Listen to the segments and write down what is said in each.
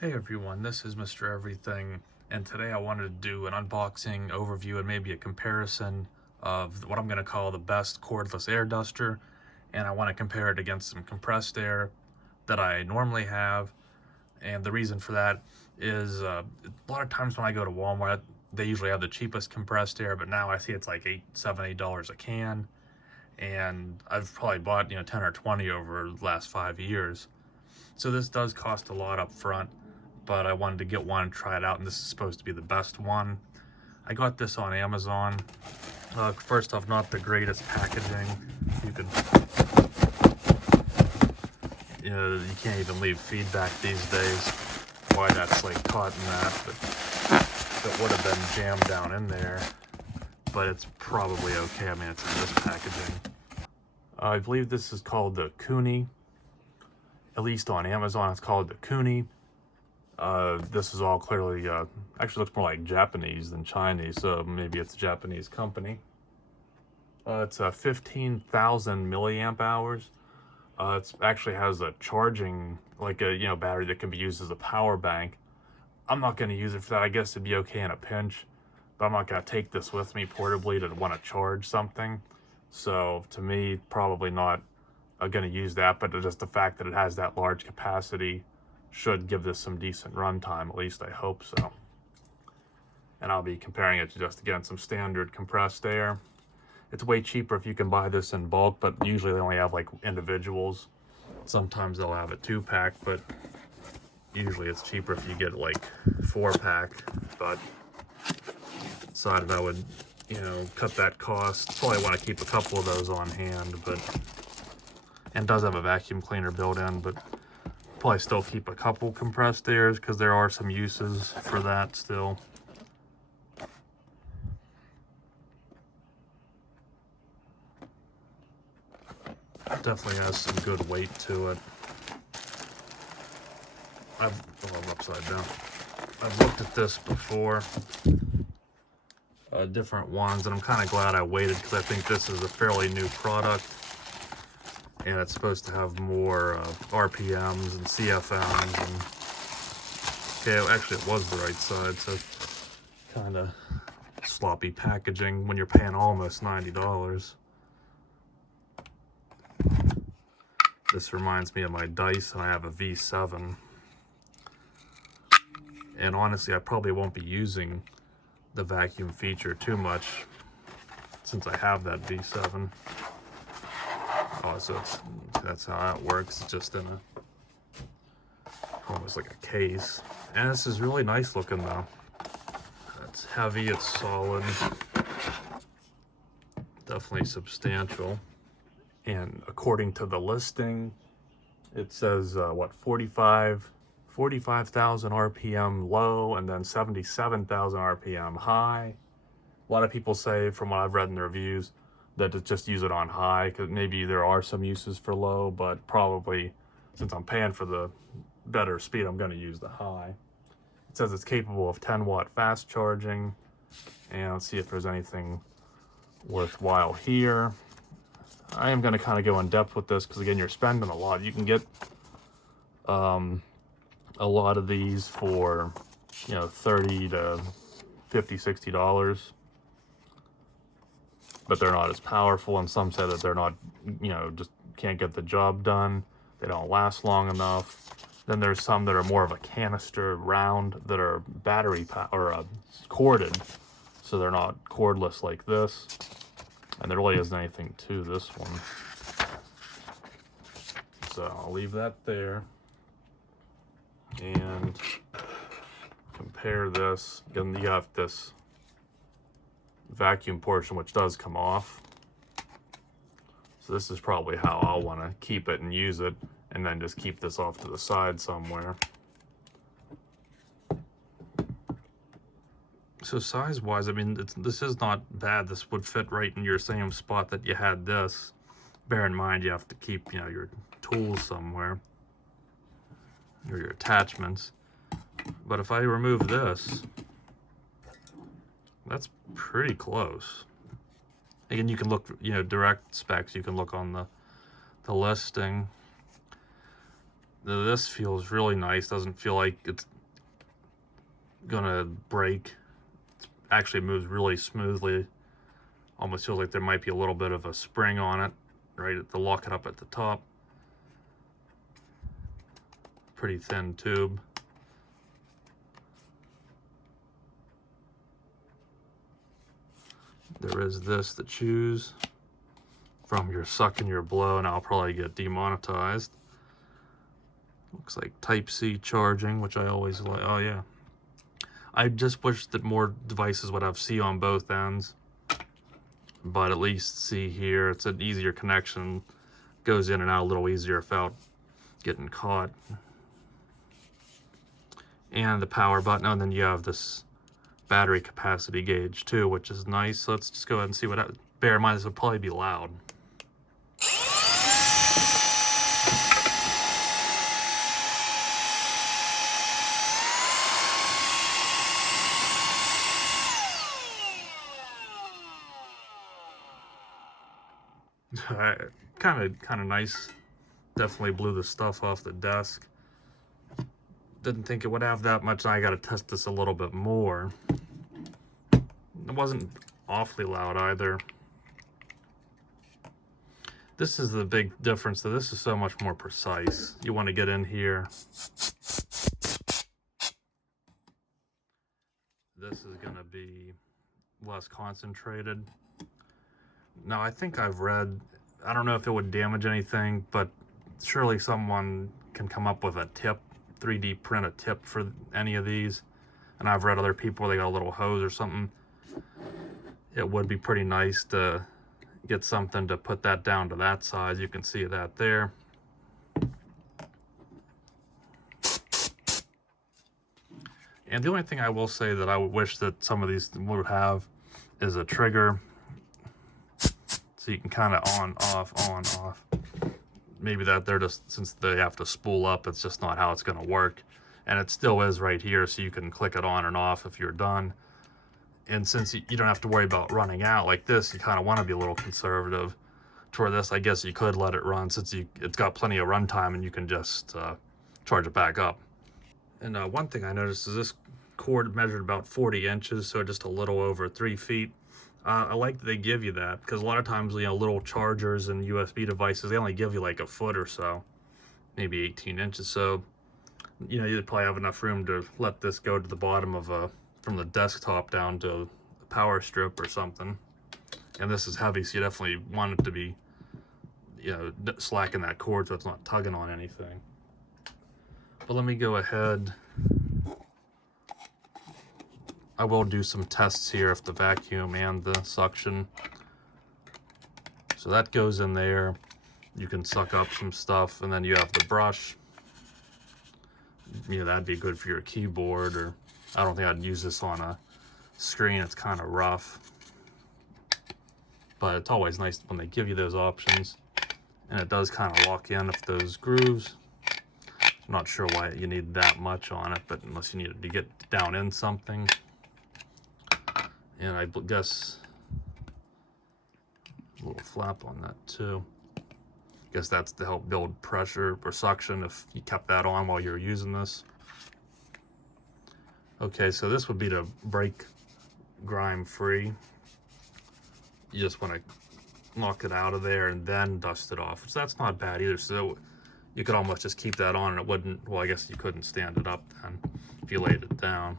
Hey everyone, this is Mr. Everything, and today I wanted to do an unboxing, overview, and maybe a comparison of what I'm going to call the best cordless air duster, and I want to compare it against some compressed air that I normally have. And the reason for that is a lot of times when I go to Walmart, they usually have the cheapest compressed air, but now I see it's like $7, $8 a can, and I've probably bought 10 or 20 over the last 5 years. So this does cost a lot up front, but I wanted to get one and try it out, and this is supposed to be the best one. I got this on Amazon. First off, not the greatest packaging. You can, you can't even leave feedback these days. Why that's like caught in that, but it would have been jammed down in there. But it's probably okay. I mean, it's in this packaging. I believe this is called the Koonie. At least on Amazon, it's called the Koonie. This is all clearly, actually looks more like Japanese than Chinese, so maybe it's a Japanese company. It's 15,000 milliamp hours. It actually has a charging, like a battery that can be used as a power bank. I'm not going to use it for that. I guess it'd be okay in a pinch, but I'm not going to take this with me portably to want to charge something. So to me, probably not going to use that, but just the fact that it has that large capacity should give this some decent runtime, at least I hope so. And I'll be comparing it to just, again, some standard compressed air. It's way cheaper if you can buy this in bulk, but usually they only have like individuals. Sometimes they'll have a 2-pack, but usually it's cheaper if you get like 4-pack. But decided I would, cut that cost. Probably want to keep a couple of those on hand, but and does have a vacuum cleaner built in, but probably still keep a couple compressed airs because there are some uses for that still. Definitely has some good weight to it. I'm upside down. I've looked at this before, different ones, and I'm kind of glad I waited because I think this is a fairly new product, and it's supposed to have more RPMs and CFMs. And okay, actually it was the right side, so kind of sloppy packaging when you're paying almost $90. This reminds me of my Dyson. I have a V7. And honestly, I probably won't be using the vacuum feature too much since I have that V7. Oh, so that's how that works. It's just in almost like a case. And this is really nice looking though. It's heavy, it's solid. Definitely substantial. And according to the listing, it says, 45,000 RPM low and then 77,000 RPM high. A lot of people say, from what I've read in the reviews, that to just use it on high, because maybe there are some uses for low, but probably since I'm paying for the better speed, I'm going to use the high. It says it's capable of 10-watt fast charging, and let's see if there's anything worthwhile here. I am going to kind of go in depth with this because, again, you're spending a lot. You can get a lot of these for, $30 to $50, $60, but they're not as powerful. And some say that they're not, just can't get the job done. They don't last long enough. Then there's some that are more of a canister round that are battery or corded, so they're not cordless like this. And there really isn't anything to this one. So I'll leave that there. And compare this. Again, you have this vacuum portion, which does come off. So this is probably how I'll want to keep it and use it, and then just keep this off to the side somewhere. So size-wise, I mean, this is not bad. This would fit right in your same spot that you had this. Bear in mind, you have to keep, your tools somewhere, or your attachments. But if I remove this, that's pretty close. Again, you can look, direct specs. You can look on the listing. This feels really nice. Doesn't feel like it's gonna break. It actually moves really smoothly. Almost feels like there might be a little bit of a spring on it, right to lock it up at the top. Pretty thin tube. There is this to choose from your suck and your blow, and I'll probably get demonetized. Looks like Type-C charging, which I always like. Oh yeah. I just wish that more devices would have C on both ends. But at least C here, it's an easier connection. Goes in and out a little easier without getting caught. And the power button, and then you have this battery capacity gauge too, which is nice. So let's just go ahead and see what that, bear in mind this will probably be loud. kind of nice. Definitely blew the stuff off the desk. Didn't think it would have that much. I got to test this a little bit more. It wasn't awfully loud either. This is the big difference, though. This is so much more precise. You want to get in here. This is going to be less concentrated. Now, I think I've read, I don't know if it would damage anything, but surely someone can come up with a tip, 3D print a tip for any of these. And I've read other people where they got a little hose or something. It would be pretty nice to get something to put that down to that size. You can see that there. And the only thing I will say that I would wish that some of these would have is a trigger. So you can kind of on, off. Maybe that they're just, since they have to spool up, it's just not how it's going to work. And it still is right here, so you can click it on and off if you're done. And since you don't have to worry about running out like this, you kind of want to be a little conservative. Toward this, I guess you could let it run since it's got plenty of runtime and you can just charge it back up. And one thing I noticed is this cord measured about 40 inches, so just a little over 3 feet. I like that they give you that, because a lot of times, you know, little chargers and USB devices, they only give you like a foot or so, maybe 18 inches. So, you know, you'd probably have enough room to let this go to the bottom of from the desktop down to a power strip or something. And this is heavy, so you definitely want it to be, you know, slacking that cord so it's not tugging on anything. But let me go ahead. I will do some tests here of the vacuum and the suction. So that goes in there. You can suck up some stuff, and then you have the brush. You know, that'd be good for your keyboard, or I don't think I'd use this on a screen. It's kind of rough. But it's always nice when they give you those options. And it does kind of lock in if those grooves. I'm not sure why you need that much on it, but unless you needed to get down in something. And I guess a little flap on that too. Guess that's to help build pressure or suction if you kept that on while you're using this. Okay, so this would be to break grime free. You just want to knock it out of there and then dust it off, so that's not bad either. So you could almost just keep that on and it wouldn't, well, I guess you couldn't stand it up then if you laid it down.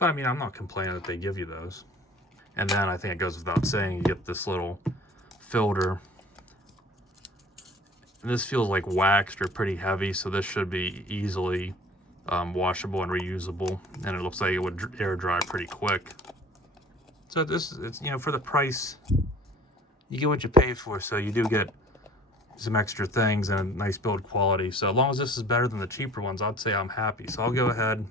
But I mean, I'm not complaining that they give you those. And then I think it goes without saying, you get this little filter. And this feels like waxed or pretty heavy, so this should be easily washable and reusable. And it looks like it would air dry pretty quick. So this, it's, you know, for the price, you get what you pay for. So you do get some extra things and a nice build quality. So as long as this is better than the cheaper ones, I'd say I'm happy. So I'll go ahead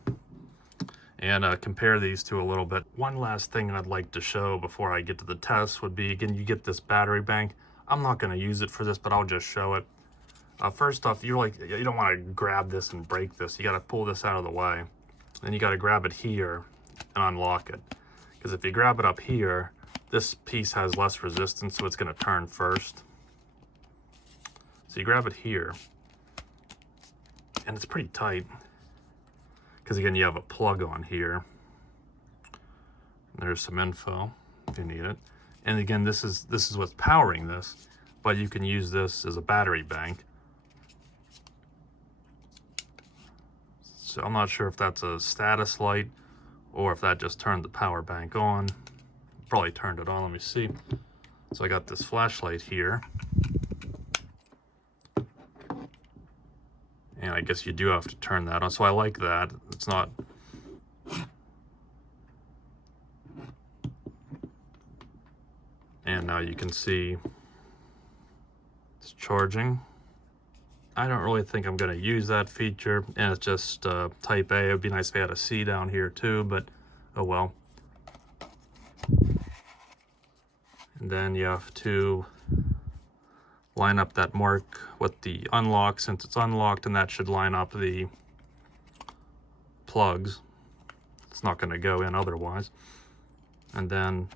and compare these two a little bit. One last thing I'd like to show before I get to the test would be, again, you get this battery bank. I'm not going to use it for this, but I'll just show it. First off, you don't want to grab this and break this. You got to pull this out of the way. Then you got to grab it here and unlock it. Because if you grab it up here, this piece has less resistance, so it's going to turn first. So you grab it here, and it's pretty tight because again you have a plug on here. There's some info if you need it, and again this is what's powering this, but you can use this as a battery bank. So I'm not sure if that's a status light or if that just turned the power bank on. Probably turned it on. Let me see. So I got this flashlight here, and I guess you do have to turn that on, so I like that. It's not... And now you can see it's charging. I don't really think I'm going to use that feature, and it's just type A. It would be nice if I had a C down here too, but oh well. And then you have to line up that mark with the unlock, since it's unlocked, and that should line up the plugs. It's not going to go in otherwise. And then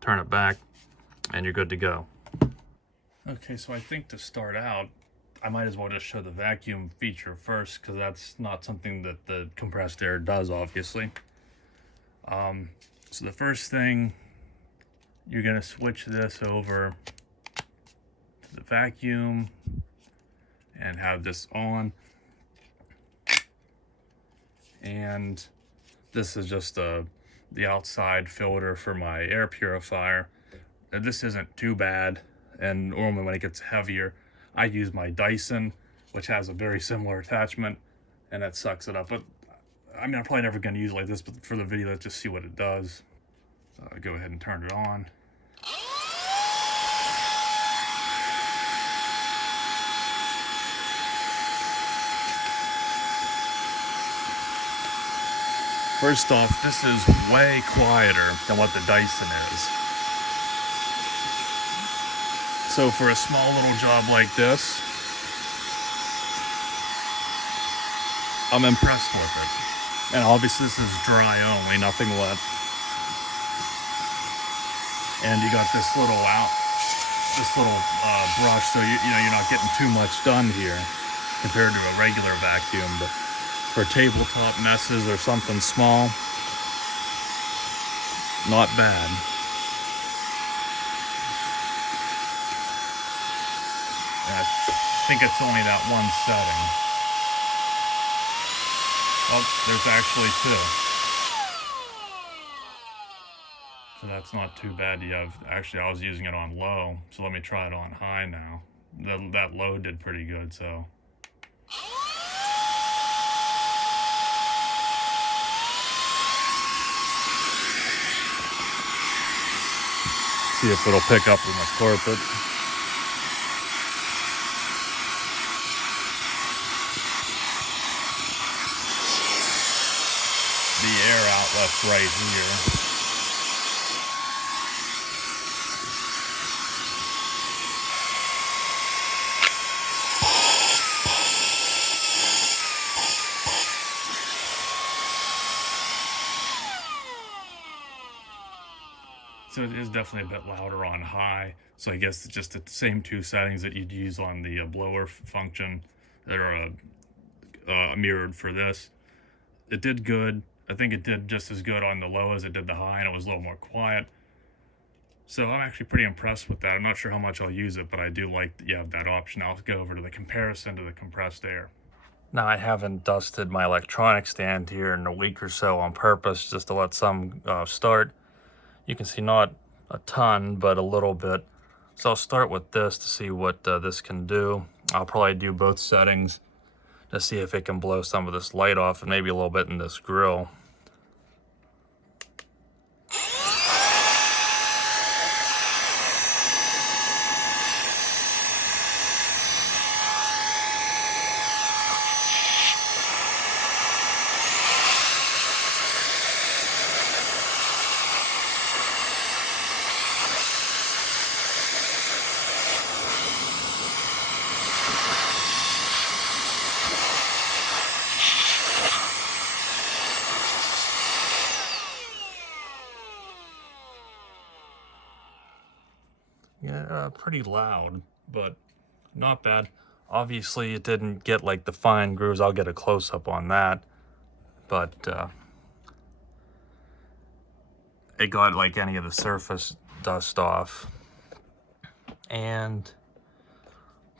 turn it back and you're good to go. Okay, so I think to start out, I might as well just show the vacuum feature first, because that's not something that the compressed air does, obviously. So the first thing, you're going to switch this over to the vacuum and have this on. And this is just the outside filter for my air purifier. This isn't too bad, and normally when it gets heavier, I use my Dyson, which has a very similar attachment, and that sucks it up. But I mean, I'm probably never going to use it like this, but for the video, let's just see what it does. Go ahead and turn it on. First off, this is way quieter than what the Dyson is. So for a small little job like this, I'm impressed with it. And obviously this is dry only, nothing wet. And you got this little brush, so you know you're not getting too much done here compared to a regular vacuum. But for tabletop messes or something small, not bad. And I think it's only that one setting. Oh, there's actually two. So that's not too bad. Actually, I was using it on low, so let me try it on high now. That low did pretty good, so. See if it'll pick up in the carpet. The air outlet's right here. So it is definitely a bit louder on high. So I guess it's just the same two settings that you'd use on the blower function that are mirrored for this. It did good. I think it did just as good on the low as it did the high, and it was a little more quiet. So I'm actually pretty impressed with that. I'm not sure how much I'll use it, but I do like that you have that option. I'll go over to the comparison to the compressed air. Now, I haven't dusted my electronic stand here in a week or so on purpose, just to let some start. You can see not a ton, but a little bit. So I'll start with this to see what this can do. I'll probably do both settings to see if it can blow some of this light off, and maybe a little bit in this grill. Yeah, pretty loud, but not bad. Obviously, it didn't get like the fine grooves. I'll get a close-up on that. But it got like any of the surface dust off. And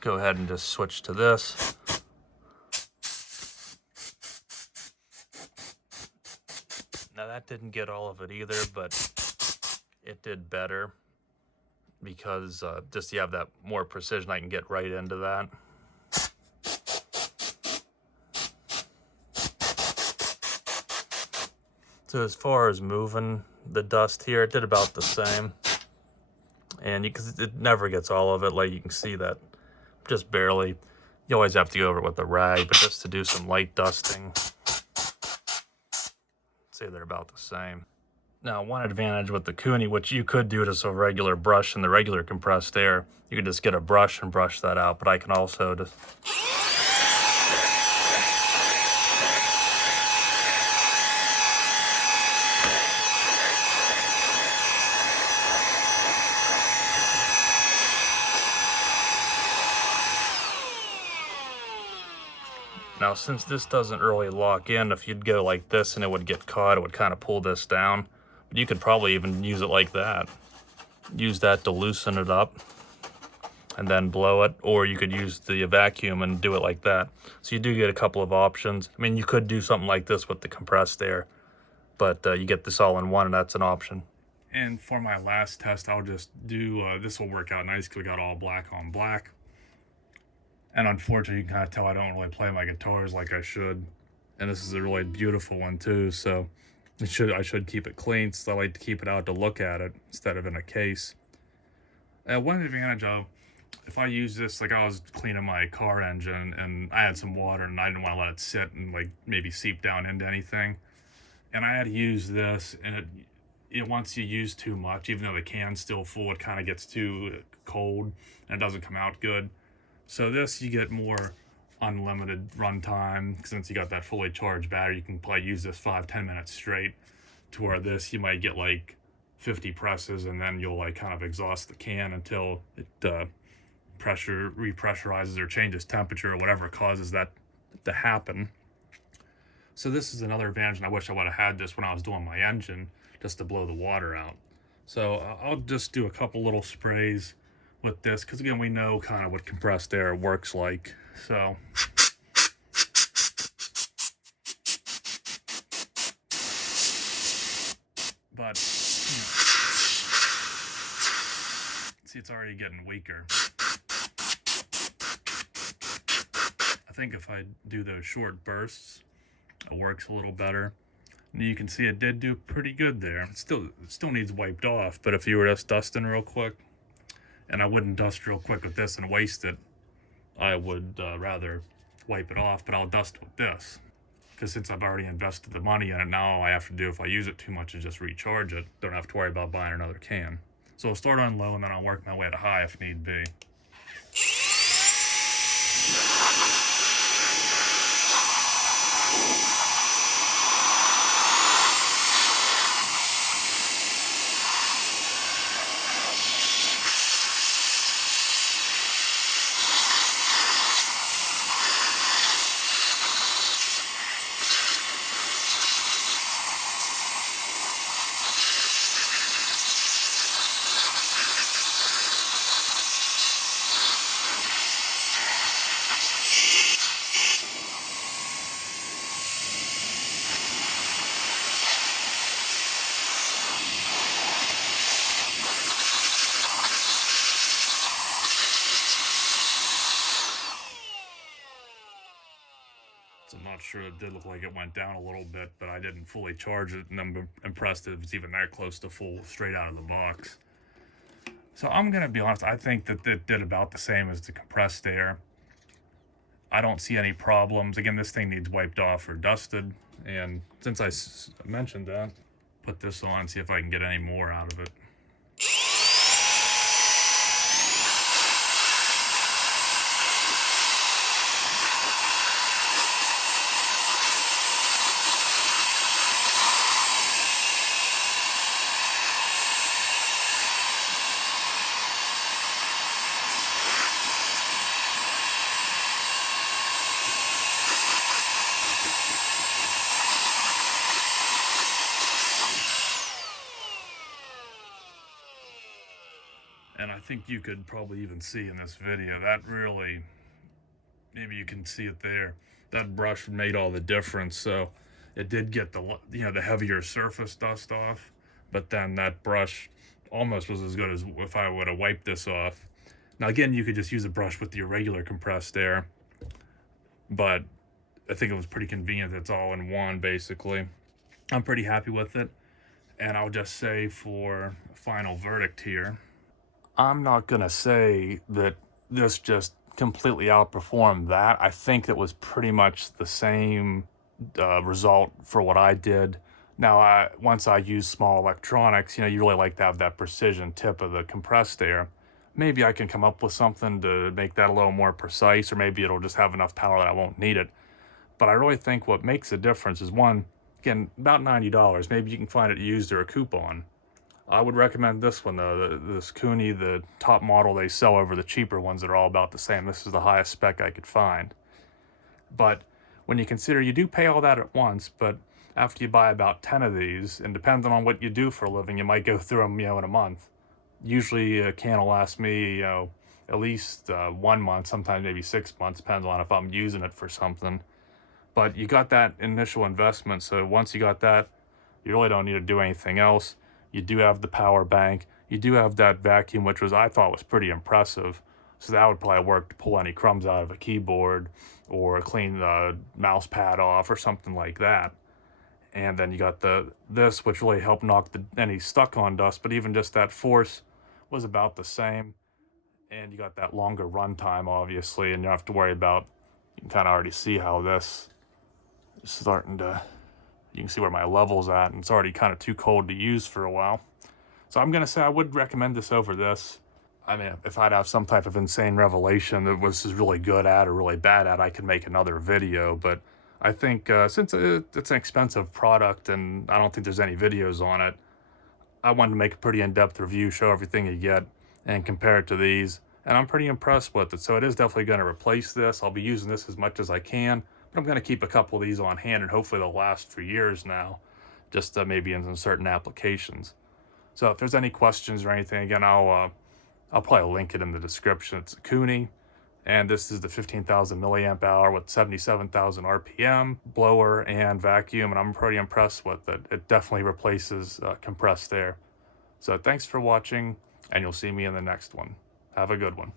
go ahead and just switch to this. Now that didn't get all of it either, but it did better because just you have that more precision, I can get right into that. So as far as moving the dust here, it did about the same. And because it never gets all of it, like you can see that just barely. You always have to go over it with a rag, but just to do some light dusting, say they're about the same. Now, one advantage with the Koonie, which you could do just a regular brush in the regular compressed air, you could just get a brush and brush that out, but I can also just... Now, since this doesn't really lock in, if you'd go like this and it would get caught, it would kind of pull this down. But you could probably even use it like that. Use that to loosen it up and then blow it, or you could use the vacuum and do it like that. So you do get a couple of options. I mean, you could do something like this with the compressed air, but you get this all in one, and that's an option. And for my last test, I'll just do, this will work out nice because we got all black on black. And unfortunately, you can kind of tell I don't really play my guitars like I should. And this is a really beautiful one too, so I should keep it clean, so I like to keep it out to look at it instead of in a case. One advantage of, if I use this, like I was cleaning my car engine and I had some water and I didn't want to let it sit and like maybe seep down into anything. And I had to use this, and it once you use too much, even though the can's still full, it kind of gets too cold and it doesn't come out good. So this, you get more unlimited runtime. Since you got that fully charged battery, you can probably use this 5-10 minutes straight, to where this you might get like 50 presses and then you'll like kind of exhaust the can until it repressurizes or changes temperature or whatever causes that to happen. So this is another advantage, and I wish I would have had this when I was doing my engine, just to blow the water out. So I'll just do a couple little sprays with this, because again, we know kind of what compressed air works like. So but see, it's already getting weaker. I think if I do those short bursts, it works a little better. And you can see it did do pretty good there. It still needs wiped off, but if you were just dusting real quick, and I wouldn't dust real quick with this and waste it, I would rather wipe it off, but I'll dust with this. Because since I've already invested the money in it, now all I have to do if I use it too much is just recharge it. Don't have to worry about buying another can. So I'll start on low and then I'll work my way to high if need be. So I'm not sure, it did look like it went down a little bit, but I didn't fully charge it, and I'm impressed if it's even that close to full straight out of the box. So I'm going to be honest, I think that it did about the same as the compressed air. I don't see any problems. Again, this thing needs wiped off or dusted, and since I mentioned that, put this on and see if I can get any more out of it. And I think you could probably even see in this video, that really, maybe you can see it there, that brush made all the difference. So it did get the, the heavier surface dust off, but then that brush almost was as good as if I would have wiped this off. Now again, you could just use a brush with the irregular compressed air, but I think it was pretty convenient. It's all in one, basically. I'm pretty happy with it. And I'll just say for final verdict here, I'm not gonna say that this just completely outperformed that. I think it was pretty much the same result for what I did. Now, once I use small electronics, you really like to have that precision tip of the compressed air. Maybe I can come up with something to make that a little more precise, or maybe it'll just have enough power that I won't need it. But I really think what makes a difference is, one, again, about $90. Maybe you can find it used or a coupon. I would recommend this one, though, this Koonie, the top model they sell over the cheaper ones that are all about the same. This is the highest spec I could find. But when you consider you do pay all that at once, but after you buy about 10 of these, and depending on what you do for a living, you might go through them, in a month. Usually a can will last me, at least 1 month, sometimes maybe 6 months, depends on if I'm using it for something. But you got that initial investment, so once you got that, you really don't need to do anything else. You do have the power bank. You do have that vacuum, which I thought was pretty impressive. So that would probably work to pull any crumbs out of a keyboard or clean the mouse pad off or something like that. And then you got this, which really helped knock any stuck-on dust, but even just that force was about the same. And you got that longer run time, obviously, and you don't have to worry about, you can kind of already see how this is starting to, you can see where my level's at, and it's already kind of too cold to use for a while. So I'm going to say I would recommend this over this. I mean, if I'd have some type of insane revelation that was really good at or really bad at, I could make another video. But I think since it's an expensive product and I don't think there's any videos on it, I wanted to make a pretty in-depth review, show everything you get, and compare it to these. And I'm pretty impressed with it. So it is definitely going to replace this. I'll be using this as much as I can. But I'm going to keep a couple of these on hand, and hopefully they'll last for years now, just maybe in some certain applications. So if there's any questions or anything, again, I'll probably link it in the description. It's a Koonie, and this is the 15,000 milliamp hour with 77,000 RPM blower and vacuum, and I'm pretty impressed with it. It definitely replaces compressed air. So thanks for watching, and you'll see me in the next one. Have a good one.